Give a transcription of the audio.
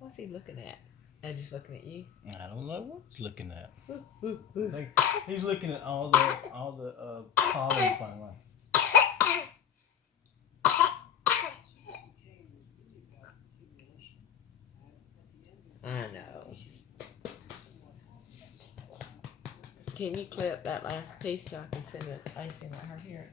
What's he looking at? And just looking at you. I don't know what he's looking at. Like, he's looking at all the pollen flying. I know. Can you clip that last piece so I can send it? I send let her hear it.